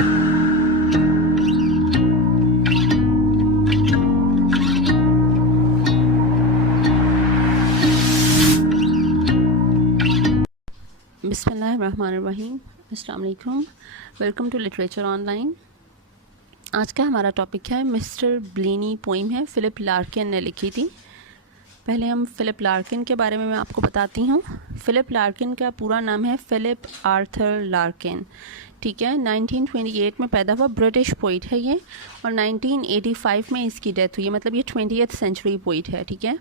बिस्मिल्लाहिर्रहमानिर्रहीम, अस्सलाम वालेकुम, वेलकम टू लिटरेचर ऑनलाइन। आज का हमारा टॉपिक है मिस्टर ब्लीनी। पोइम है, फ़िलिप लार्किन ने लिखी थी। पहले हम फ़िलिप लार्किन के बारे में मैं आपको बताती हूँ। फ़िलिप लार्किन का पूरा नाम है फ़िलिप आर्थर लार्किन, ठीक है। 1928 में पैदा हुआ, ब्रिटिश पोइट है ये, और 1985 में इसकी डेथ हुई है। मतलब ये 20th सेंचुरी पोइट है, ठीक है।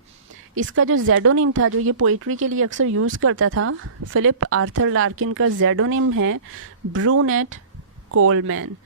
इसका जो जेडोनिम था, जो ये पोइट्री के लिए अक्सर यूज़ करता था, फ़िलिप आर्थर लार्किन का जेडोनिम है ब्रूनेट कोलमैन,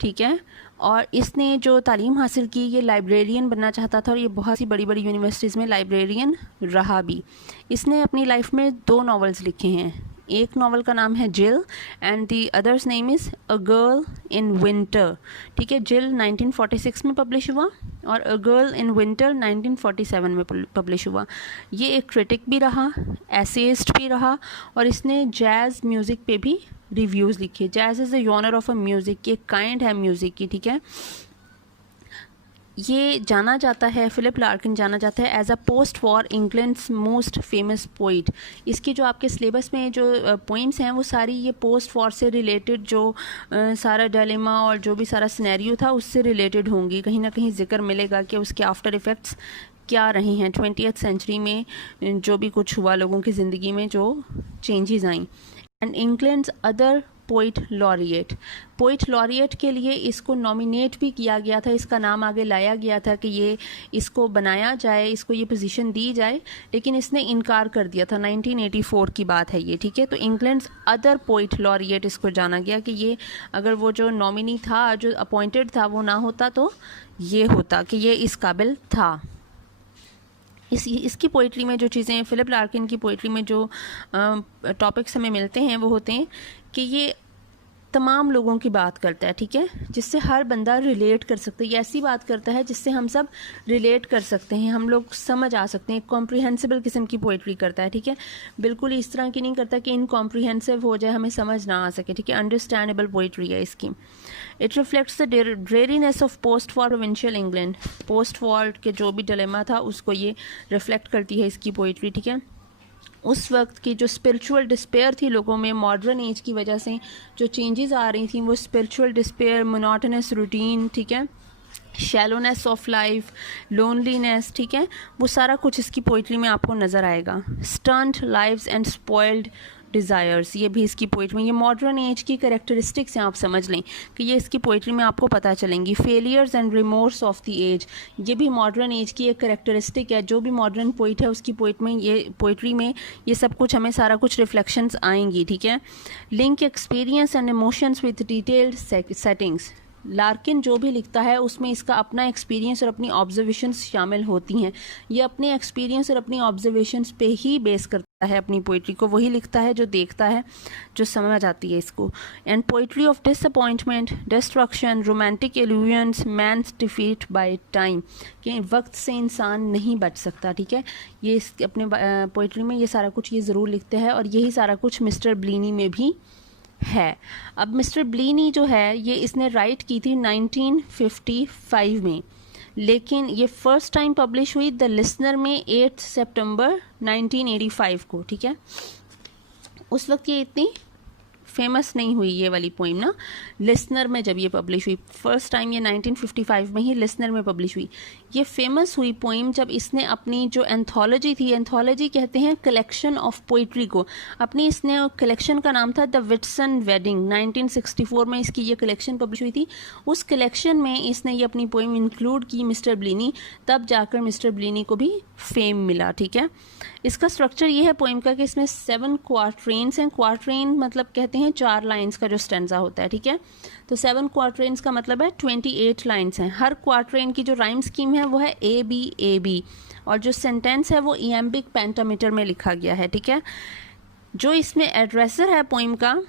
ठीक है। और इसने जो तालीम हासिल की, ये लाइब्रेरियन बनना चाहता था और ये बहुत सी बड़ी बड़ी यूनिवर्सिटीज़ में लाइब्रेरियन रहा भी। इसने अपनी लाइफ में 2 नॉवेल्स लिखे हैं। एक नावल का नाम है जिल and the others name is a girl in winter, ठीक है। जिल 1946 में पब्लिश हुआ और अ गर्ल इन विंटर 1947 में पब्लिश हुआ। ये एक क्रिटिक भी रहा, एसेइस्ट भी रहा, और इसने जैज़ म्यूज़िक पे भी रिव्यूज़ लिखे। Jazz is the genre of a music, एक काइंड है म्यूज़िक की, ठीक है। ये जाना जाता है, फ़िलिप लार्किन जाना जाता है as a post war England's most famous poet. इसकी जो आपके सिलेबस में जो पोइम्स हैं वो सारी ये पोस्ट वॉर से रिलेटेड, जो सारा डायलेमा और जो भी सारा सिनेरियो था उससे रिलेटेड होंगी। कहीं ना कहीं जिक्र मिलेगा कि उसके आफ्टर इफ़ेक्ट्स क्या रहे हैं 20th सेंचुरी में, जो भी कुछ हुआ लोगों की ज़िंदगी में, जो changes I. And England's other poet laureate के लिए इसको नॉमिनेट भी किया गया था, इसका नाम आगे लाया गया था कि ये इसको बनाया जाए, इसको ये पोजीशन दी जाए, लेकिन इसने इनकार कर दिया था। 1984 की बात है ये, ठीक है। तो इंग्लैंड्स अदर पोइट लॉरिएट इसको जाना गया कि ये अगर वो जो नॉमिनी था, जो अपॉइंटेड था, वो ना होता तो ये होता कि ये इस काबिल था। इसकी पोइट्री में जो चीज़ें, फ़िलिप लार्किन की पोइट्री में जो टॉपिक्स हमें मिलते हैं वो होते हैं कि ये तमाम लोगों की बात करता है, ठीक है, जिससे हर बंदा रिलेट कर सकता है। ये ऐसी बात करता है जिससे हम सब रिलेट कर सकते हैं, हम लोग समझ आ सकते हैं। कॉम्प्रिहेंसिबल किस्म की पोइट्री करता है, ठीक है। बिल्कुल इस तरह की नहीं करता कि इनकॉम्प्रिहेंसिव हो जाए, हमें समझ ना आ सके, ठीक है। अंडरस्टैंडेबल पोइट्री है इसकी। It reflects the dreariness of post war provincial England. Post war के जो भी डिलेमा था उसको ये रिफ्लेक्ट करती है इसकी पोइट्री, ठीक है। उस वक्त की जो स्पिरिचुअल डिस्पेयर थी लोगों में, मॉडर्न एज की वजह से जो चेंजेस आ रही थी, वो स्पिरिचुअल डिस्पेयर, मोनोटोनस रूटीन, ठीक है, शैलोनेस ऑफ लाइफ, लोनलीनेस, ठीक है, वो सारा कुछ इसकी पोइट्री में आपको नज़र आएगा। Stunt lives and spoiled desires, ये भी इसकी पोइट्री में, ये मॉडर्न एज की कैरेक्टरिस्टिक्स हैं, आप समझ लें कि ये इसकी पोइट्री में आपको पता चलेंगी। Failures and remorse of the age, ये भी मॉडर्न एज की एक कैरेक्टरिस्टिक है। जो भी मॉडर्न पोइट है उसकी पोइट्री में ये सब कुछ, हमें सारा कुछ रिफ्लेक्शंस आएंगी, ठीक है। Link experience and emotions with detailed settings, Larkin जो भी लिखता है उसमें इसका अपना एक्सपीरियंस और अपनी ऑब्जर्वेशंस शामिल होती हैं। ये अपने एक्सपीरियंस और अपनी ऑब्जर्वेशंस पे ही बेस करता है अपनी पोइट्री को, वही लिखता है जो देखता है, जो समझ आती है इसको। And poetry of disappointment, destruction, romantic illusions, man's defeat by time, कि वक्त से इंसान नहीं बच सकता, ठीक है। ये अपने पोइट्री में ये सारा कुछ ये ज़रूर लिखते हैं, और यही सारा कुछ मिस्टर ब्लीनी में भी है। अब मिस्टर ब्लीनी जो है ये इसने राइट की थी 1955 में, लेकिन ये फर्स्ट टाइम पब्लिश हुई द लिसनर में 8 सितंबर 1985 को, ठीक है। उस वक्त ये इतनी फेमस नहीं हुई ये वाली पोइम ना, लिसनर में जब ये पब्लिश हुई फर्स्ट टाइम, ये 1955 में ही लिसनर में पब्लिश हुई। ये फेमस हुई पोइम जब इसने अपनी जो एंथोलॉजी थी, एंथोलॉजी कहते हैं कलेक्शन ऑफ पोइट्री को, अपनी इसने कलेक्शन का नाम था द विटसन वेडिंग, 1964 में इसकी ये कलेक्शन पब्लिश हुई थी। उस कलेक्शन में इसने ये अपनी पोइम इंक्लूड की, मिस्टर ब्लीनी, तब जाकर मिस्टर ब्लीनी को भी फेम मिला, ठीक है। इसका स्ट्रक्चर ये है पोइम का कि इसमें 7 क्वार्ट्रेन्स हैं। क्वार्ट्रेन मतलब कहते हैं 4 लाइन्स का जो स्टेंजा होता है, ठीक है। तो 7 क्वार्ट्रेन्स का मतलब है 28 लाइन्स हैं। हर क्वार्ट्रेन की जो राइम स्कीम है वो है ए बी, और जो सेंटेंस है वो इयम्बिक पेंटामीटर में लिखा गया है, ठीक है। जो इसमें एड्रेसर है पोइम का,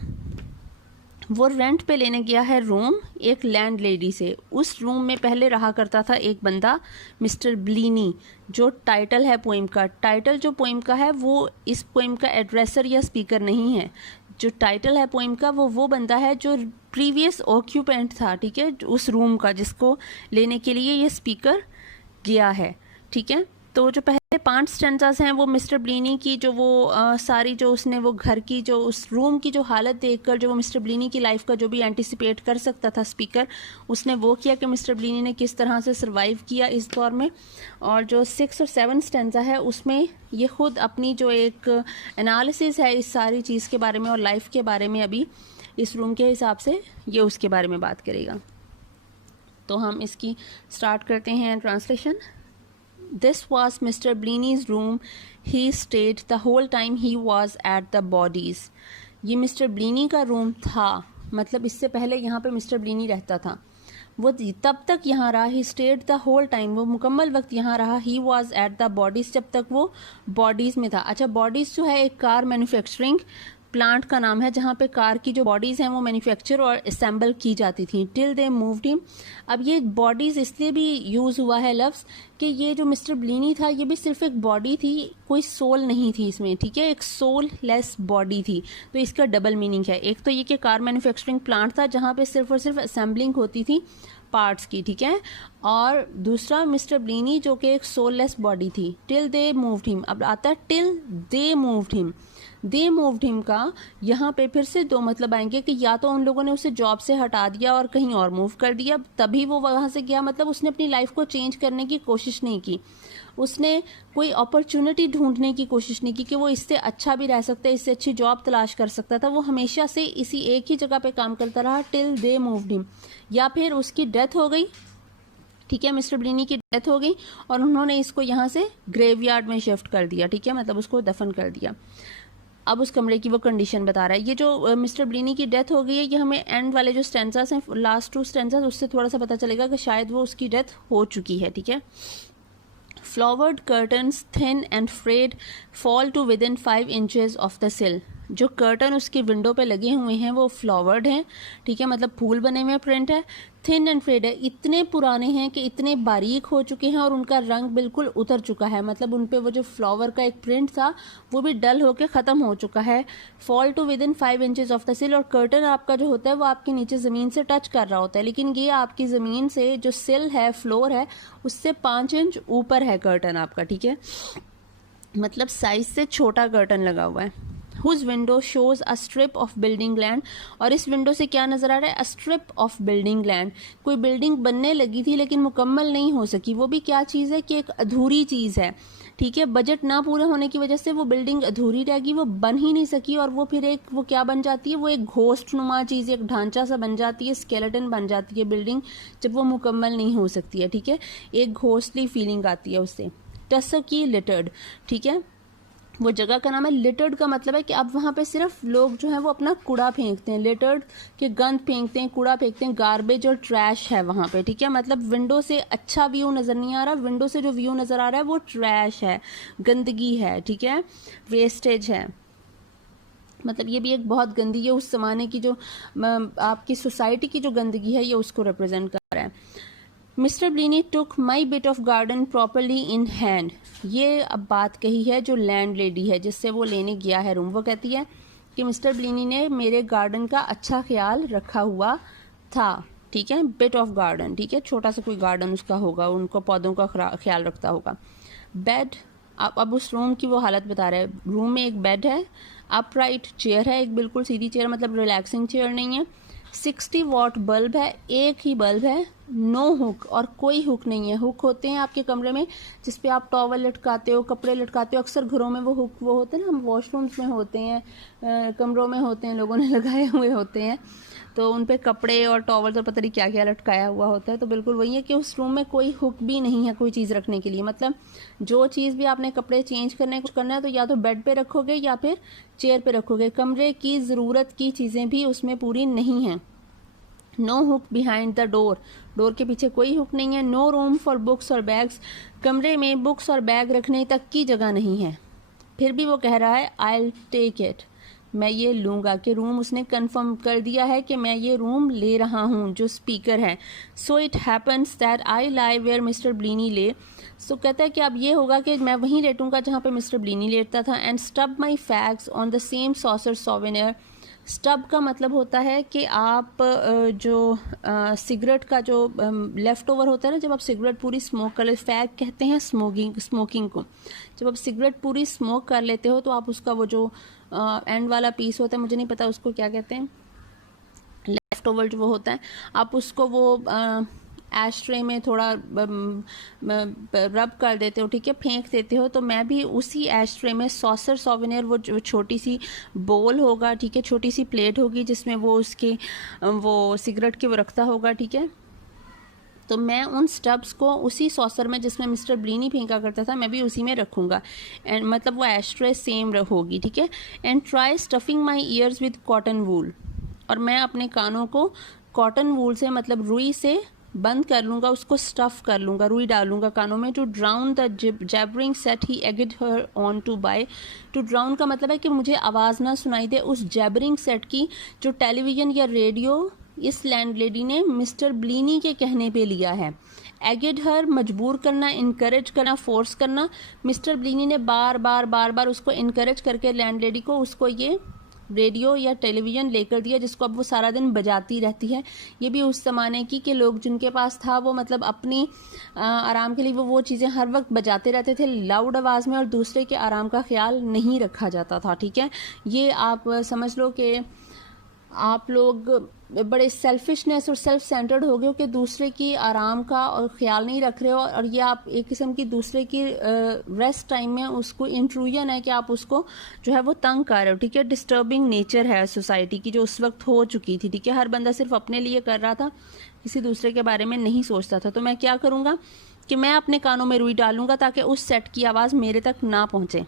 वो रेंट पे लेने गया है रूम एक लैंड लेडी से। उस रूम में पहले रहा करता था एक बंदा मिस्टर ब्लीनी। जो टाइटल है पोइम का, टाइटल जो पोइम का है वो इस पोइम का एड्रेसर या स्पीकर नहीं है। जो टाइटल है पोइम का वो बंदा है जो प्रीवियस ऑक्यूपेंट था, ठीक है, उस रूम का, जिसको लेने के लिए ये स्पीकर गया है, ठीक है। तो जो पहले 5 स्टेंजास हैं वो मिस्टर ब्लीनी की जो वो सारी जो उसने वो घर की जो उस रूम की जो हालत देखकर जो वो मिस्टर ब्लीनी की लाइफ का जो भी एंटिसिपेट कर सकता था स्पीकर, उसने वो किया कि मिस्टर ब्लीनी ने किस तरह से सर्वाइव किया इस दौर में। और जो 6 और 7 स्टेंजा है उसमें ये खुद अपनी जो एक एनालिसिस है इस सारी चीज़ के बारे में और लाइफ के बारे में, अभी इस रूम के हिसाब से ये उसके बारे में बात करेगा। तो हम इसकी स्टार्ट करते हैं translation. This was Mr. Bleeny's room. He stayed the whole time he was at the bodies. ये मिस्टर ब्लीनी का रूम था, मतलब इससे पहले यहाँ पे मिस्टर ब्लीनी रहता था, वो तब तक यहाँ रहा। He stayed the whole time, वो मुकम्मल वक्त यहाँ रहा। He was at the bodies, जब तक वो बॉडीज़ में था। अच्छा, बॉडीज़ जो है एक कार मैन्युफैक्चरिंग प्लांट का नाम है जहाँ पे कार की जो बॉडीज़ हैं वो मैन्युफैक्चर और असेंबल की जाती थी। टिल दे मूव्ड हिम, अब ये बॉडीज़ इसलिए भी यूज़ हुआ है लफ्ज़ कि ये जो मिस्टर ब्लीनी था ये भी सिर्फ एक बॉडी थी, कोई सोल नहीं थी इसमें, ठीक है, एक सोल लेस बॉडी थी। तो इसका डबल मीनिंग है, एक तो ये कि कार मैन्युफैक्चरिंग प्लांट था जहाँ पे सिर्फ और सिर्फ असेंबलिंग होती थी पार्ट्स की, ठीक है, और दूसरा मिस्टर ब्लीनी जो कि एक सोललेस बॉडी थी। टिल दे मूव्ड हिम, अब आता है till they moved him. They moved him का यहाँ पे फिर से 2 मतलब आएंगे कि या तो उन लोगों ने उसे जॉब से हटा दिया और कहीं और मूव कर दिया तभी वो वहाँ से गया, मतलब उसने अपनी लाइफ को चेंज करने की कोशिश नहीं की, उसने कोई अपॉर्चुनिटी ढूंढने की कोशिश नहीं की कि वो इससे अच्छा भी रह सकता है, इससे अच्छी जॉब तलाश कर सकता था। वो हमेशा से इसी एक ही जगह पे काम करता रहा टिल दे मूव्ड हिम। या फिर उसकी डेथ हो गई, ठीक है, मिस्टर ब्लीनी की डेथ हो गई और उन्होंने इसको यहाँ से ग्रेवयार्ड में शिफ्ट कर दिया, ठीक है, मतलब उसको दफन कर दिया। अब उस कमरे की वो कंडीशन बता रहा है। ये जो मिस्टर ब्लीनी की डेथ हो गई है ये हमें एंड वाले जो स्टेंजास हैं, लास्ट 2 स्टेंजास, उससे थोड़ा सा पता चलेगा कि शायद वो उसकी डेथ हो चुकी है, ठीक है। Flowered curtains thin and frayed fall to within 5 inches of the sill. जो कर्टन उसकी विंडो पे लगे हुए हैं वो फ्लावर्ड हैं, ठीक है, मतलब फूल बने हुए प्रिंट है। थिन एंड फ्रेड है, इतने पुराने हैं कि इतने बारीक हो चुके हैं और उनका रंग बिल्कुल उतर चुका है, मतलब उन पे वो जो फ्लावर का एक प्रिंट था वो भी डल होके ख़त्म हो चुका है। Fall to within 5 inches of the sill, और कर्टन आपका जो होता है वो आपके नीचे ज़मीन से टच कर रहा होता है, लेकिन ये आपकी ज़मीन से जो सिल है, फ्लोर है, उससे 5 इंच ऊपर है कर्टन आपका, ठीक है, मतलब साइज से छोटा कर्टन लगा हुआ है। Whose window shows a strip of building land, और इस विंडो से क्या नज़र आ रहा है, a strip of building land, कोई बिल्डिंग बनने लगी थी लेकिन मुकम्मल नहीं हो सकी। वो भी क्या चीज़ है कि एक अधूरी चीज़ है, ठीक है, बजट ना पूरे होने की वजह से वो बिल्डिंग अधूरी रह गई, वो बन ही नहीं सकी, और वो फिर एक वो क्या बन जाती है, वो एक घोस्ट नुमा चीज़, एक ढांचा सा बन जाती है, स्केलेटन बन जाती है बिल्डिंग, जब वो मुकम्मल नहीं हो सकती है, ठीक है, एक घोस्टली फीलिंग आती है उससे। टसकी लिटर्ड, ठीक है, वो जगह का नाम है। लिटर्ड का मतलब है कि अब वहाँ पे सिर्फ लोग जो है वो अपना कूड़ा फेंकते हैं, लिटर्ड के गंद फेंकते हैं, कूड़ा फेंकते हैं, गार्बेज और ट्रैश है वहाँ पे, ठीक है, मतलब विंडो से अच्छा व्यू नज़र नहीं आ रहा, विंडो से जो व्यू नज़र आ रहा है वो ट्रैश है, गंदगी है, ठीक है, वेस्टेज है, मतलब ये भी एक बहुत गंदी है उस ज़माने की जो आपकी सोसाइटी की जो गंदगी है ये उसको रिप्रेजेंट कर रहा है। Mister Bleaney took my bit of garden properly in hand, ये अब बात कही है जो लैंड लेडी है जिससे वो लेने गया है रूम, वो कहती है कि मिस्टर ब्लीनी ने मेरे गार्डन का अच्छा ख्याल रखा हुआ था, ठीक है, बिट ऑफ गार्डन, ठीक है, छोटा सा कोई गार्डन उसका होगा, उनको पौधों का ख्याल रखता होगा। बेड, अब उस रूम की वो हालत बता रहे हैं। रूम में एक बेड है, अपराइट चेयर है, एक बिल्कुल सीधी चेयर, मतलब रिलैक्सिंग चेयर नहीं है। 60 वॉट बल्ब है, एक ही बल्ब है। नो हुक, और कोई हुक नहीं है। हुक होते हैं आपके कमरे में जिस पे आप टॉवल लटकाते हो, कपड़े लटकाते हो, अक्सर घरों में वो हुक वो होते हैं ना, हम वॉशरूम्स में होते हैं, कमरों में होते हैं, लोगों ने लगाए हुए होते हैं, तो उन पे कपड़े और टॉवल और पता नहीं क्या क्या लटकाया हुआ होता है। तो बिल्कुल वही है कि उस रूम में कोई हुक भी नहीं है कोई चीज़ रखने के लिए, मतलब जो चीज़ भी आपने कपड़े चेंज करने कुछ करना है तो या तो बेड पे रखोगे या फिर चेयर पे रखोगे। कमरे की ज़रूरत की चीज़ें भी उसमें पूरी नहीं हैं। No hook behind the door, door के पीछे कोई हुक नहीं है। नो रूम फॉर बुक्स और बैग्स, कमरे में बुक्स और बैग रखने तक की जगह नहीं है। फिर भी वो कह रहा है आई टेक इट, मैं ये लूँगा, कि रूम उसने कंफर्म कर दिया है कि मैं ये रूम ले रहा हूँ, जो स्पीकर है। So it happens that I lie where mister Bleaney lay, सो कहता है कि अब ये होगा कि मैं वहीं लेटूंगा जहाँ पे मिस्टर ब्लीनी लेटता था। And stub my fags on the same saucer souvenir, stub का मतलब होता है कि आप जो सिगरेट का जो लेफ़्ट ओवर होता है ना, जब आप सिगरेट पूरी स्मोक कर ले, फैग कहते हैं स्मोकिंग को। जब आप सिगरेट पूरी स्मोक कर लेते हो तो आप उसका वो जो एंड वाला पीस होता है, मुझे नहीं पता उसको क्या कहते हैं, लेफ़्ट ओवर जो वो होता है, आप उसको वो एश ट्रे में थोड़ा रब कर देते हो, ठीक है, फेंक देते हो। तो मैं भी उसी एश ट्रे में सॉसर सोवेनियर, वो जो छोटी सी बोल होगा, ठीक है, छोटी सी प्लेट होगी जिसमें वो उसके वो सिगरेट के वो रखता होगा, ठीक है, तो मैं उन स्टब्स को उसी सॉसर में जिसमें मिस्टर ब्लीनी फेंका करता था, मैं भी उसी में रखूँगा। एंड मतलब वो एश ट्रे सेम होगी, ठीक है। And try stuffing my years with cotton wool, और मैं अपने कानों को कॉटन वूल से मतलब रुई से बंद कर लूँगा, उसको स्टफ़ कर लूँगा, रुई डालूंगा कानों में। To drown the jabbering set he egged her on to buy. To drown का मतलब है कि मुझे आवाज़ ना सुनाई दे उस जैबरिंग सेट की जो टेलीविज़न या रेडियो इस लैंडलेडी ने मिस्टर ब्लीनी के कहने पे लिया है। एगेड हर मजबूर करना, इनकरेज करना, फोर्स करना। मिस्टर ब्लीनी ने बार बार उसको इनकरेज करके लैंडलेडी को उसको ये रेडियो या टेलीविज़न लेकर दिया, जिसको अब वो सारा दिन बजाती रहती है। ये भी उस ज़माने की कि लोग जिनके पास था वो मतलब अपनी आराम के लिए वो चीज़ें हर वक्त बजाते रहते थे लाउड आवाज़ में, और दूसरे के आराम का ख्याल नहीं रखा जाता था, ठीक है। ये आप समझ लो कि आप लोग बड़े सेल्फिशनेस और सेल्फ सेंटर्ड हो गए हो कि दूसरे की आराम का और ख्याल नहीं रख रहे हो, और ये आप एक किस्म की दूसरे की रेस्ट टाइम में उसको इंट्रूजन है कि आप उसको जो है वो तंग कर रहे हो, ठीक है। डिस्टर्बिंग नेचर है सोसाइटी की जो उस वक्त हो चुकी थी, ठीक है। हर बंदा सिर्फ अपने लिए कर रहा था, किसी दूसरे के बारे में नहीं सोचता था। तो मैं क्या करूँगा कि मैं अपने कानों में रुई डालूंगा ताकि उस सेट की आवाज़ मेरे तक ना पहुँचे।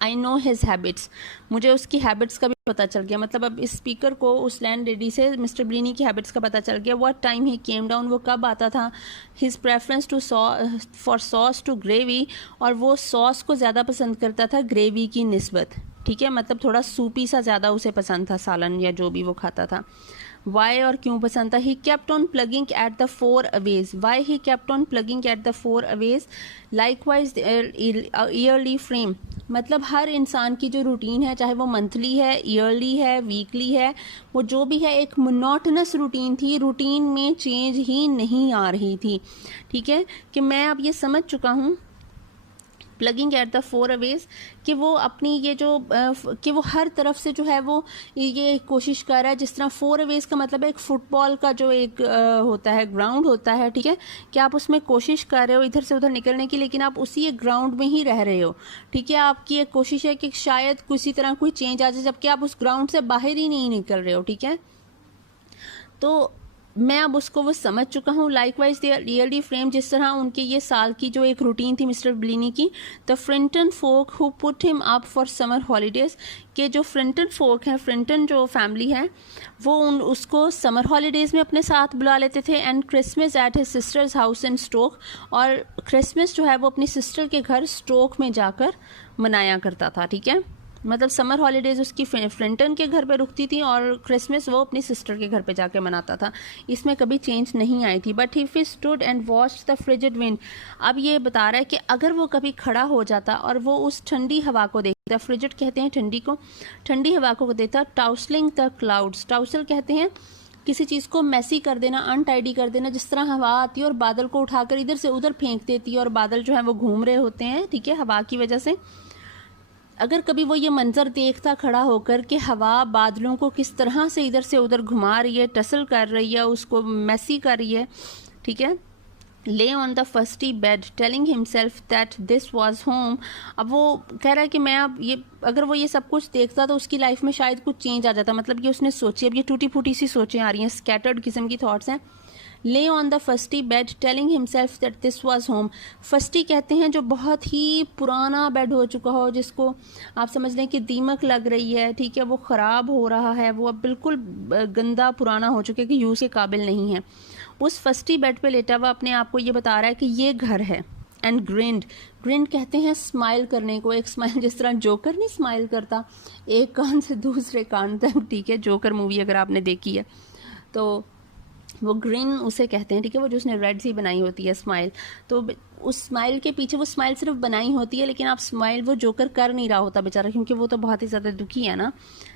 आई नो हिज हैबिट्स, मुझे उसकी हैबिट्स का भी पता चल गया। मतलब अब इस स्पीकर को उस लैंड लेडी से मिस्टर ब्लीनी की हैबिट्स का पता चल गया। What time he came down, वो कब आता था। His preference to for sauce to gravy, और वो सॉस को ज़्यादा पसंद करता था ग्रेवी की निस्बत, ठीक है। मतलब थोड़ा सूपी सा ज़्यादा उसे पसंद था, सालन या जो भी वो खाता था। वाई, और क्यों पसंद था। He kept on plugging at the 4 Awez. Why he kept on plugging at the 4 Awez. Likewise yearly frame, मतलब हर इंसान की जो रूटीन है, चाहे वो मंथली है, ईयरली है, वीकली है, वो जो भी है एक मोनोटनस रूटीन थी। रूटीन में चेंज ही नहीं आ रही थी, ठीक है। कि मैं अब ये समझ चुका हूँ प्लगिंग एट द 4 अवेज कि वो अपनी ये जो कि वो हर तरफ से जो है वो ये कोशिश कर रहा है। जिस तरह 4 अवेज का मतलब है एक फुटबॉल का जो एक होता है, ग्राउंड होता है, ठीक है, कि आप उसमें कोशिश कर रहे हो इधर से उधर निकलने की, लेकिन आप उसी एक ग्राउंड में ही रह रहे हो, ठीक है। आपकी एक कोशिश है कि शायद किसी तरह कोई चेंज आ जाए, जबकि आप उस ग्राउंड से बाहर ही नहीं निकल रहे हो, ठीक है। तो मैं अब उसको वो समझ चुका हूँ। लाइकवाइज ईयरली फ्रेम, जिस तरह उनके ये साल की जो एक रूटीन थी मिस्टर ब्लीनी की। The Frinton folk who put him up for summer holidays, के जो फ्रिंटन फोक हैं, फ्रिंटन जो फैमिली है, वो उसको समर हॉलीडेज़ में अपने साथ बुला लेते थे। And Christmas at his sister's house in Stoke, और क्रिसमस जो है वो अपनी सिस्टर के घर स्टोक में जाकर मनाया करता था, ठीक है। मतलब समर हॉलीडेज उसकी फ्रिंटन के घर पे रुकती थी और क्रिसमस वो अपनी सिस्टर के घर पे जाके मनाता था। इसमें कभी चेंज नहीं आई थी। But he stood and watched the frigid wind, अब ये बता रहा है कि अगर वो कभी खड़ा हो जाता और वो उस ठंडी हवा को देखता, फ्रिजिड कहते हैं ठंडी को, ठंडी हवा को देखता। टाउसलिंग द क्लाउड्स, टाउसल कहते हैं किसी चीज़ को मैसी कर देना, अनटाइडी कर देना। जिस तरह हवा आती है और बादल को उठाकर इधर से उधर फेंक देती है और बादल जो है वो घूम रहे होते हैं, ठीक है, हवा की वजह से। अगर कभी वो ये मंजर देखता खड़ा होकर कि हवा बादलों को किस तरह से इधर से उधर घुमा रही है, टसल कर रही है, उसको मैसी कर रही है, ठीक है। Lay on the fusty bed telling himself that this was home, अब वो कह रहा है कि मैं अब ये, अगर वो ये सब कुछ देखता तो उसकी लाइफ में शायद कुछ चेंज आ जाता। मतलब ये उसने सोची, अब ये टूटी फूटी सी सोचें आ रही हैं, स्कैटर्ड किस्म की थॉट्स हैं। Lay on the fusty bed telling himself that this was home, fusty कहते हैं जो बहुत ही पुराना बेड हो चुका हो, जिसको आप समझ लें कि दीमक लग रही है, ठीक है, वो ख़राब हो रहा है, वो अब बिल्कुल गंदा पुराना हो चुका है कि यूज़ के काबिल नहीं है। उस फर्स्टी बेड पे लेटा हुआ अपने आप को ये बता रहा है कि ये घर है। एंड ग्रिंड, ग्रिंड कहते हैं स्माइल करने को, एक स्माइल जिस तरह जोकर नहीं स्माइल करता एक कान से दूसरे कान तक, ठीक है, जोकर मूवी अगर आपने देखी है तो वो ग्रिन उसे कहते हैं, ठीक है, वो जो उसने रेड सी बनाई होती है स्माइल। तो उस स्माइल के पीछे वो स्माइल सिर्फ बनाई होती है, लेकिन आप स्माइल वो जोकर कर नहीं रहा होता बेचारा, क्योंकि वो तो बहुत ही ज़्यादा दुखी है ना,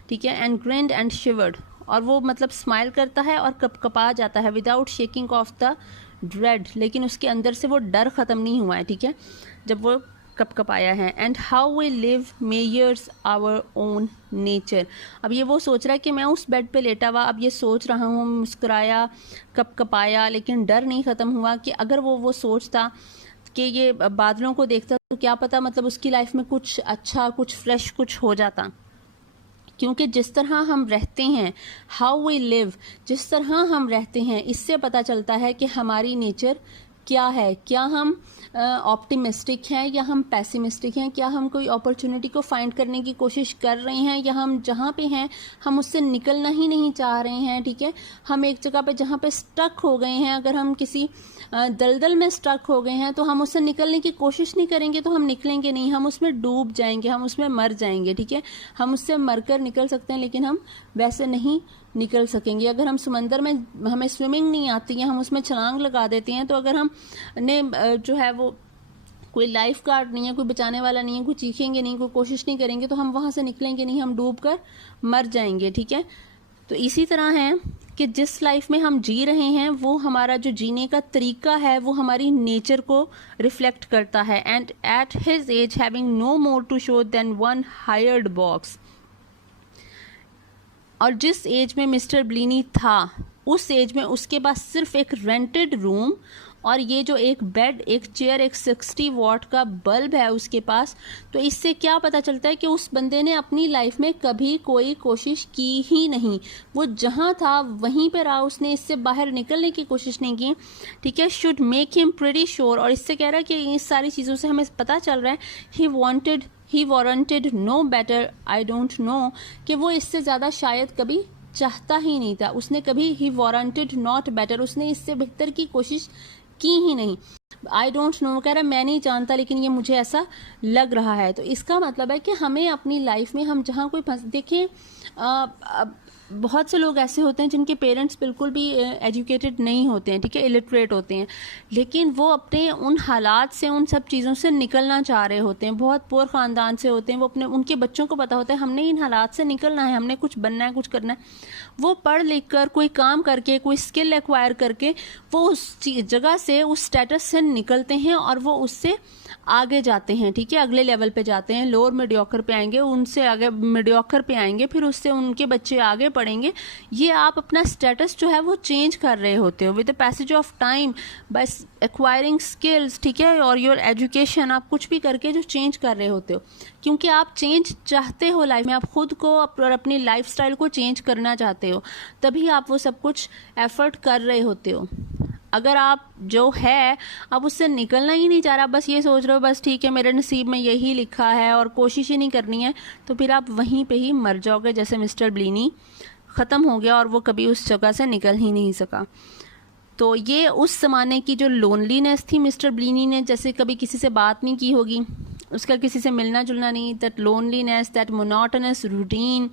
ठीक है। एंड ग्रिंड एंड शिवर्ड, और वो मतलब स्माइल करता है और कपकपा जाता है, without shaking of the dread, लेकिन उसके अंदर से वो डर ख़त्म नहीं हुआ है, ठीक है, जब वो कपकपाया है। And how we live measures our own nature, अब ये वो सोच रहा है कि मैं उस बेड पे लेटा हुआ अब ये सोच रहा हूँ, मुस्कुराया, कपकपाया, लेकिन डर नहीं ख़त्म हुआ कि अगर वो सोचता कि ये बादलों को देखता तो क्या पता मतलब उसकी लाइफ में कुछ अच्छा, कुछ फ्रेश कुछ हो जाता। क्योंकि जिस तरह हम रहते हैं, हाउ वी लिव, जिस तरह हम रहते हैं, इससे पता चलता है कि हमारी नेचर क्या है। क्या हम ऑप्टिमिस्टिक हैं या हम पैसिमिस्टिक हैं, क्या हम कोई अपॉर्चुनिटी को फाइंड करने की कोशिश कर रहे हैं, या हम जहाँ पे हैं हम उससे निकलना ही नहीं चाह रहे हैं, ठीक है। हम एक जगह पे जहाँ पे स्टक हो गए हैं, अगर हम किसी दलदल में स्टक हो गए हैं तो हम उससे निकलने की कोशिश नहीं करेंगे तो हम निकलेंगे नहीं, हम उसमें डूब जाएंगे, हम उसमें मर जाएंगे, ठीक है। हम उससे मरकर निकल सकते हैं लेकिन हम वैसे नहीं निकल सकेंगे। अगर हम समंदर में, हमें स्विमिंग नहीं आती है, हम उसमें छलांग लगा देते हैं, तो अगर हम ने जो है वो कोई लाइफ गार्ड नहीं है, कोई बचाने वाला नहीं है, कोई चीखेंगे नहीं, कोई कोशिश नहीं करेंगे तो हम वहाँ से निकलेंगे नहीं, हम डूब कर मर जाएंगे, ठीक है। तो इसी तरह है कि जिस लाइफ में हम जी रहे हैं वो हमारा जो जीने का तरीका है वो हमारी नेचर को रिफ्लेक्ट करता है। And at his age having no more to show than one hired box, और जिस एज में मिस्टर ब्लीनी था उस एज में उसके पास सिर्फ एक रेंटेड रूम और ये जो एक बेड, एक चेयर, एक 60 वॉट का बल्ब है उसके पास। तो इससे क्या पता चलता है कि उस बंदे ने अपनी लाइफ में कभी कोई कोशिश की ही नहीं, वो जहाँ था वहीं पर रहा, उसने इससे बाहर निकलने की कोशिश नहीं की, ठीक है। Should make him pretty sure, और इससे कह रहा है कि इस सारी चीज़ों से हमें पता चल रहा है he warranted no better, I don't know, कि वो इससे ज़्यादा शायद कभी चाहता ही नहीं था, उसने कभी ही वारंटेड नॉट बेटर, उसने इससे बेहतर की कोशिश की ही नहीं। आई डोंट नो कह रहा है मैं नहीं जानता लेकिन ये मुझे ऐसा लग रहा है। तो इसका मतलब है कि हमें अपनी लाइफ में हम जहाँ कोई देखें, बहुत से लोग ऐसे होते हैं जिनके पेरेंट्स बिल्कुल भी एजुकेटेड नहीं होते हैं, ठीक है, इलिटरेट होते हैं, लेकिन वो अपने उन हालात से, उन सब चीज़ों से निकलना चाह रहे होते हैं, बहुत पुअर ख़ानदान से होते हैं, वो अपने, उनके बच्चों को पता होता है हमने इन हालात से निकलना है, हमने कुछ बनना है, कुछ करना है। वो पढ़ लिख कर, कोई काम करके, कोई स्किल एक्वायर करके वो उस जगह से, उस स्टेटस से निकलते हैं और वो उससे आगे जाते हैं, ठीक है, अगले लेवल पे जाते हैं, लोअर मीडियोकर पे आएंगे, उनसे आगे मीडियोकर पे आएंगे, फिर उससे उनके बच्चे आगे पढ़ेंगे। ये आप अपना स्टेटस जो है वो चेंज कर रहे होते हो with the passage of time, by acquiring skills, ठीक है, और योर एजुकेशन, आप कुछ भी करके जो चेंज कर रहे होते हो, क्योंकि आप चेंज चाहते हो लाइफ में, आप खुद को और अपनी लाइफ स्टाइल को चेंज करना चाहते हो, तभी आप वो सब कुछ एफर्ट कर रहे होते हो। अगर आप जो है आप उससे निकलना ही नहीं चाह रहा, बस ये सोच रहे हो बस ठीक है मेरे नसीब में यही लिखा है और कोशिश ही नहीं करनी है, तो फिर आप वहीं पे ही मर जाओगे, जैसे मिस्टर ब्लीनी ख़त्म हो गया और वो कभी उस जगह से निकल ही नहीं सका। तो ये उस ज़माने की जो लोनलीनेस थी, मिस्टर ब्लीनी ने जैसे कभी किसी से बात नहीं की होगी, उसका किसी से मिलना जुलना नहीं, that loneliness, that monotonous routine,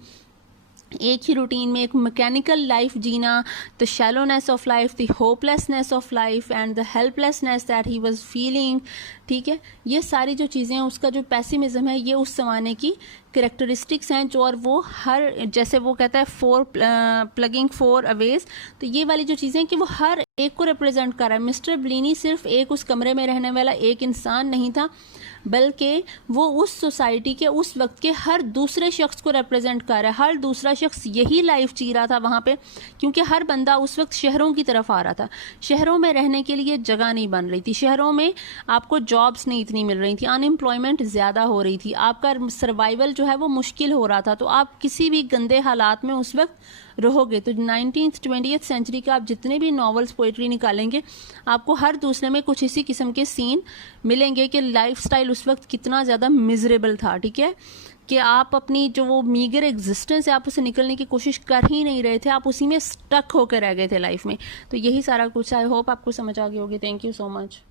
एक ही रूटीन में एक मैकेनिकल लाइफ जीना, the shallowness of life, the hopelessness of life and the helplessness that he was feeling, ठीक है, ये सारी जो चीज़ें हैं, उसका जो पैसिमिज्म है, ये उस ज़माने की करेक्टरिस्टिक्स हैं जो, और वो हर, जैसे वो कहता है प्लगिंग फोर अवेज, तो ये वाली जो चीज़ें हैं कि वो हर एक को रिप्रेजेंट कर रहा है। मिस्टर ब्लीनी सिर्फ एक उस कमरे में रहने वाला एक इंसान नहीं था, बल्कि वो उस सोसाइटी के उस वक्त के हर दूसरे शख्स को रिप्रेजेंट कर रहा है। हर दूसरा शख्स यही लाइफ जी रहा था वहाँ पे, क्योंकि हर बंदा उस वक्त शहरों की तरफ आ रहा था, शहरों में रहने के लिए जगह नहीं बन रही थी, शहरों में आपको जॉब्स नहीं इतनी मिल रही थी, अनएम्प्लॉयमेंट ज़्यादा हो रही थी, आपका सर्वाइवल जो है वो मुश्किल हो रहा था, तो आप किसी भी गंदे हालात में उस वक्त रहोगे। तो 19th 20th सेंचुरी का आप जितने भी नॉवेल्स, पोइट्री निकालेंगे, आपको हर दूसरे में कुछ इसी किस्म के सीन मिलेंगे कि लाइफस्टाइल उस वक्त कितना ज़्यादा मिजरेबल था, ठीक है, कि आप अपनी जो वो मीगर एग्जिस्टेंस है आप उसे निकलने की कोशिश कर ही नहीं रहे थे, आप उसी में स्टक होकर रह गए थे लाइफ में। तो यही सारा कुछ, आई होप आपको समझ आ गई होगी। Thank you so much.